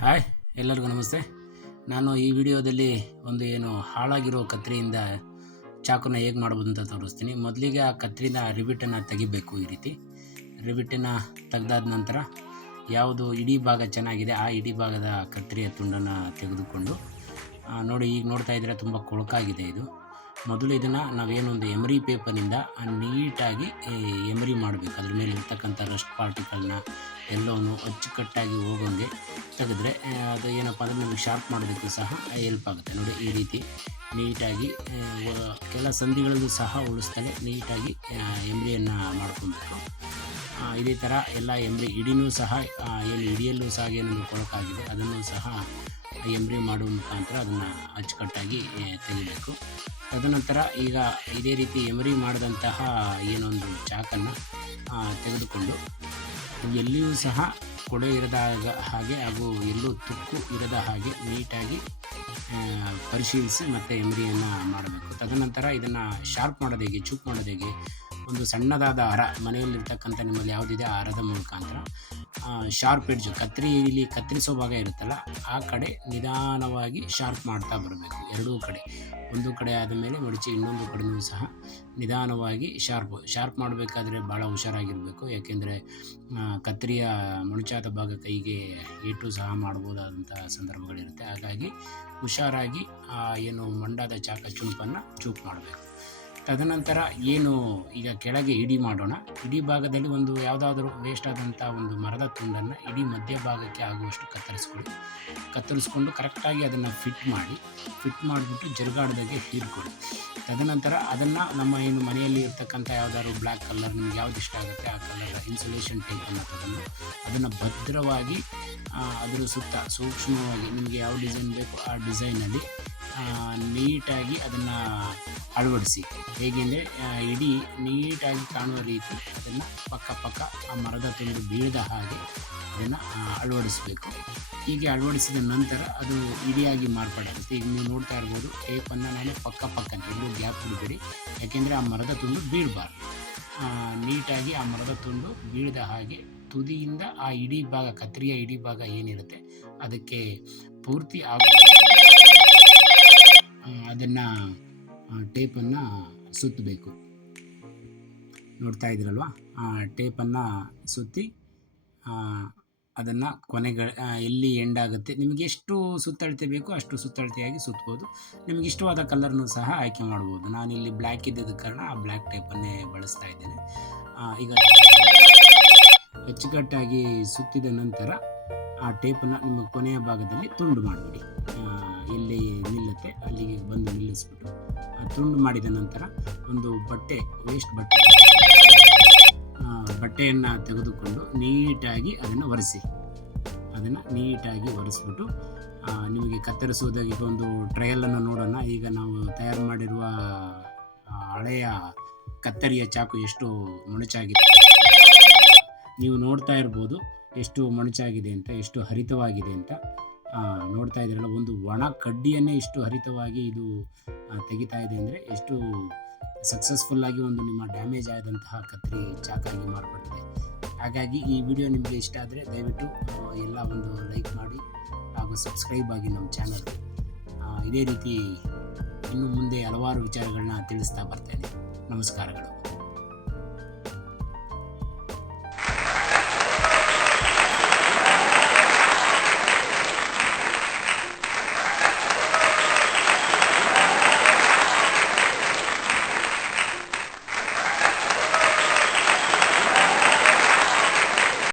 Hi, ಎಲ್ಲರಿಗೂ ನಮಸ್ತೆ. ನಾನು ಈ ವಿಡಿಯೋದಲ್ಲಿ ಏನು ಹಾಳಾಗಿರೋ ಕತ್ತರಿಯಿಂದ ಚಾಕುನ ಹೇಗೆ ಮಾಡ್ಬೋದು ಅಂತ ತೋರಿಸ್ತೀನಿ. ಮೊದಲಿಗೆ ಆ ಕತ್ತರಿನ ರಿಬಿಟನ್ನು ತೆಗಿಬೇಕು. ಈ ರೀತಿ ರಿಬಿಟನ್ನು ತೆಗೆದಾದ ನಂತರ ಯಾವುದು ಇಡೀ ಭಾಗ ಚೆನ್ನಾಗಿದೆ ಆ ಇಡೀ ಭಾಗದ ಕತ್ತರಿಯ ತುಂಡನ್ನು ತೆಗೆದುಕೊಂಡು ನೋಡಿ, ಈಗ ನೋಡ್ತಾ ಇದ್ದರೆ ತುಂಬ ಕೊಳಕಾಗಿದೆ ಇದು. ಮೊದಲು ಇದನ್ನು ನಾವೇನೊಂದು ಎಮರಿ ಪೇಪರ್ನಿಂದ ನೀಟಾಗಿ ಎಮರಿ ಮಾಡಬೇಕು. ಅದ್ರ ಮೇಲೆ ಇರ್ತಕ್ಕಂಥ ರಸ್ಟ್ ಪಾರ್ಟಿಕಲ್ನ ಎಲ್ಲವನ್ನು ಅಚ್ಚುಕಟ್ಟಾಗಿ ಹೋಗೋಂಗೆ ತೆಗೆದ್ರೆ ಅದು ಏನಪ್ಪ ಅಂದರೆ ನಮಗೆ ಶಾರ್ಪ್ ಮಾಡೋದಕ್ಕೂ ಸಹ ಹೆಲ್ಪ್ ಆಗುತ್ತೆ. ನೋಡಿ, ಈ ರೀತಿ ನೀಟಾಗಿ ಕೆಲ ಸಂಧಿಗಳಲ್ಲೂ ಸಹ ಉಳಿಸ್ತಾನೆ ನೀಟಾಗಿ ಎಮ್ರಿಯನ್ನು ಮಾಡ್ಕೊಬೇಕು. ಇದೇ ಥರ ಎಲ್ಲ ಎಮ್ರಿ ಇಡಿನೂ ಸಹ ಇಡಿಯಲ್ಲೂ ಸಹ ಏನೊಂದು ಕೊಳಕಾಗಿದೆ ಅದನ್ನು ಸಹ ಎಮ್ರಿ ಮಾಡುವ ಮುಖಾಂತರ ಅದನ್ನು ಅಚ್ಚುಕಟ್ಟಾಗಿ ತೆಗಿಬೇಕು. ತದನಂತರ ಈಗ ಇದೇ ರೀತಿ ಎಮರಿ ಮಾಡಿದಂತಹ ಏನೊಂದು ಚಾಕನ್ನು ತೆಗೆದುಕೊಂಡು ಎಲ್ಲಿಯೂ ಸಹ ಕೊಡೆ ಇರದ ಹಾಗೆ ಹಾಗೂ ಎಲ್ಲೂ ತುಕ್ಕು ಇರದ ಹಾಗೆ ನೀಟಾಗಿ ಪರಿಶೀಲಿಸಿ ಮತ್ತು ಎಮರಿಯನ್ನು ಮಾಡಬೇಕು. ತದನಂತರ ಇದನ್ನು ಶಾರ್ಪ್ ಮಾಡೋದು ಹೇಗೆ, ಚೂಪ್ ಮಾಡೋದು ಹೇಗೆ, ಒಂದು ಸಣ್ಣದಾದ ಹರ ಮನೆಯಲ್ಲಿರ್ತಕ್ಕಂಥ ನಿಮ್ಮಲ್ಲಿ ಯಾವುದಿದೆ ಆ ಹರದ ಮುಖಾಂತರ ಶಾರ್ಪ್ ಎಡ್ಜು ಇಲ್ಲಿ ಕತ್ತರಿಸೋ ಭಾಗ ಇರುತ್ತಲ್ಲ ಆ ಕಡೆ ನಿಧಾನವಾಗಿ ಶಾರ್ಪ್ ಮಾಡ್ತಾ ಬರಬೇಕು. ಎರಡೂ ಕಡೆ ಒಂದು ಕಡೆ ಆದ ಮೇಲೆ ಮಡಚಿ ಇನ್ನೊಂದು ಕಡೆಯೂ ಸಹ ನಿಧಾನವಾಗಿ ಶಾರ್ಪ್ ಮಾಡಬೇಕಾದ್ರೆ ಭಾಳ ಹುಷಾರಾಗಿರಬೇಕು. ಯಾಕೆಂದರೆ ಕತ್ತರಿಯ ಮೊಣಚಾದ ಭಾಗ ಕೈಗೆ ಏಟು ಸಹ ಮಾಡ್ಬೋದಾದಂಥ ಸಂದರ್ಭಗಳಿರುತ್ತೆ. ಹಾಗಾಗಿ ಹುಷಾರಾಗಿ ಏನು ಮಂಡಾದ ಚಾಕ ಚೂಪನ್ನು ಚೂಪ್ ಮಾಡಬೇಕು. ತದನಂತರ ಈಗ ಕೆಳಗೆ ಇಡಿ ಮಾಡೋಣ. ಇಡೀ ಭಾಗದಲ್ಲಿ ಒಂದು ಯಾವುದಾದ್ರೂ ವೇಸ್ಟ್ ಆದಂಥ ಒಂದು ಮರದ ತುಂಡನ್ನು ಇಡೀ ಮಧ್ಯಭಾಗಕ್ಕೆ ಆಗುವಷ್ಟು ಕತ್ತರಿಸ್ಕೊಂಡು ಕರೆಕ್ಟಾಗಿ ಅದನ್ನು ಫಿಟ್ ಮಾಡಿಬಿಟ್ಟು ಜರುಗಾಡ್ದಾಗೆ ಹೀರ್ಕೊಳ್ಳಿ. ತದನಂತರ ಅದನ್ನು ನಮ್ಮ ಮನೆಯಲ್ಲಿ ಇರ್ತಕ್ಕಂಥ ಯಾವುದಾದ್ರು ಬ್ಲ್ಯಾಕ್ ಕಲರ್ ನಿಮ್ಗೆ ಯಾವ್ದು ಇಷ್ಟ ಆಗುತ್ತೆ ಆ ಕಲರ್ ಇನ್ಸುಲೇಷನ್ ಟೇಪನ್ನು ತಗೊಂಡು ಅದನ್ನು ಭದ್ರವಾಗಿ ಅದರ ಸುತ್ತ ಸೂಕ್ಷ್ಮವಾಗಿ ನಿಮಗೆ ಯಾವ ಡಿಸೈನ್ ಬೇಕು ಆ ಡಿಸೈನಲ್ಲಿ ನೀಟಾಗಿ ಅದನ್ನು ಅಳವಡಿಸಿ. ಹೇಗೆಂದರೆ ಇಡೀ ನೀಟಾಗಿ ಕಾಣುವ ರೀತಿ ಅದನ್ನು ಪಕ್ಕ ಆ ಮರದ ತುಂಡು ಬೀಳದ ಹಾಗೆ ಅದನ್ನು ಅಳವಡಿಸಬೇಕು. ಹೀಗೆ ಅಳವಡಿಸಿದ ನಂತರ ಅದು ಇಡಿಯಾಗಿ ಮಾರ್ಪಾಡಾಗುತ್ತೆ. ಈಗ ನೀವು ನೋಡ್ತಾ ಇರ್ಬೋದು, ಟೇಪನ್ನು ನಾನು ಪಕ್ಕನೆ ಎಲ್ಲೂ ಗ್ಯಾಪ್ ಬಿಡಬೇಡಿ, ಯಾಕೆಂದರೆ ಆ ಮರದ ತುಂಡು ಬೀಳಬಾರ್ದು. ನೀಟಾಗಿ ಆ ಮರದ ತುಂಡು ಬೀಳದ ಹಾಗೆ ತುದಿಯಿಂದ ಆ ಇಡೀ ಭಾಗ ಕತ್ತರಿಯ ಇಡೀ ಭಾಗ ಏನಿರುತ್ತೆ ಅದಕ್ಕೆ ಪೂರ್ತಿ ಅದನ್ನು ಟೇಪನ್ನು ಸುತ್ತಬೇಕು. ನೋಡ್ತಾ ಇದ್ದೀರಲ್ವ, ಆ ಟೇಪನ್ನು ಸುತ್ತಿ ಅದನ್ನು ಎಲ್ಲಿ ಎಂಡ್ ಆಗುತ್ತೆ ನಿಮಗೆ ಎಷ್ಟು ಸುತ್ತಳತೆ ಬೇಕು ಅಷ್ಟು ಸುತ್ತಳತೆಯಾಗಿ ಸುತ್ತಬೋದು. ನಿಮಗೆ ಇಷ್ಟವಾದ ಕಲರ್ನೂ ಸಹ ಆಯ್ಕೆ ಮಾಡ್ಬೋದು. ನಾನಿಲ್ಲಿ ಬ್ಲ್ಯಾಕ್ ಇದ್ದಿದ್ದ ಕಾರಣ ಆ ಬ್ಲ್ಯಾಕ್ ಟೇಪನ್ನೇ ಬಳಸ್ತಾ ಇದ್ದೇನೆ. ಈಗ ಅಚ್ಚುಕಟ್ಟಾಗಿ ಸುತ್ತಿದ ನಂತರ ಆ ಟೇಪನ್ನು ನಿಮ್ಮ ಕೊನೆಯ ಭಾಗದಲ್ಲಿ ತುಂಡು ಮಾಡಿಬಿಡಿ. ಎಲ್ಲಿ ನಿಲ್ಲುತ್ತೆ ಅಲ್ಲಿಗೆ ಬಂದು ನಿಲ್ಲಿಸ್ಬಿಟ್ಟು ತುಂಡು ಮಾಡಿದ ನಂತರ ಒಂದು ಬಟ್ಟೆಯನ್ನು ತೆಗೆದುಕೊಂಡು ನೀಟಾಗಿ ಅದನ್ನು ಒರೆಸ್ಬಿಟ್ಟು ನಿಮಗೆ ಕತ್ತರಿಸುವುದಾಗಿ ಒಂದು ಟ್ರಯಲನ್ನು ನೋಡೋಣ. ಈಗ ನಾವು ತಯಾರು ಮಾಡಿರುವ ಹಳೆಯ ಕತ್ತರಿಯ ಚಾಕು ಎಷ್ಟು ಮೊಣಚಾಗಿದೆ ನೀವು ನೋಡ್ತಾ ಇರ್ಬೋದು. ಎಷ್ಟು ಮೊಣಚಾಗಿದೆ ಅಂತ, ಎಷ್ಟು ಹರಿತವಾಗಿದೆ ಅಂತ ನೋಡ್ತಾ ಇದ್ದೀರಲ್ಲ. ಒಂದು ಒಣ ಕಡ್ಡಿಯನ್ನೇ ಇಷ್ಟು ಹರಿತವಾಗಿ ಇದು ತೆಗಿತಾ ಇದೆ ಅಂದರೆ ಎಷ್ಟು ಸಕ್ಸಸ್ಫುಲ್ಲಾಗಿ ಒಂದು ನಿಮ್ಮ ಡ್ಯಾಮೇಜ್ ಆದಂತಹ ಕತ್ತರಿ ಚಾಕಾಗಿ ಮಾರ್ಪಟ್ಟಿದೆ. ಹಾಗಾಗಿ ಈ ವಿಡಿಯೋ ನಿಮಗೆ ಇಷ್ಟ ಆದರೆ ದಯವಿಟ್ಟು ಎಲ್ಲ ಒಂದು ಲೈಕ್ ಮಾಡಿ ಹಾಗೂ ಸಬ್ಸ್ಕ್ರೈಬ್ ಆಗಿ ನಮ್ಮ ಚಾನಲ್. ಇದೇ ರೀತಿ ಇನ್ನು ಮುಂದೆ ಹಲವಾರು ವಿಚಾರಗಳನ್ನ ತಿಳಿಸ್ತಾ ಬರ್ತೇನೆ. ನಮಸ್ಕಾರಗಳು.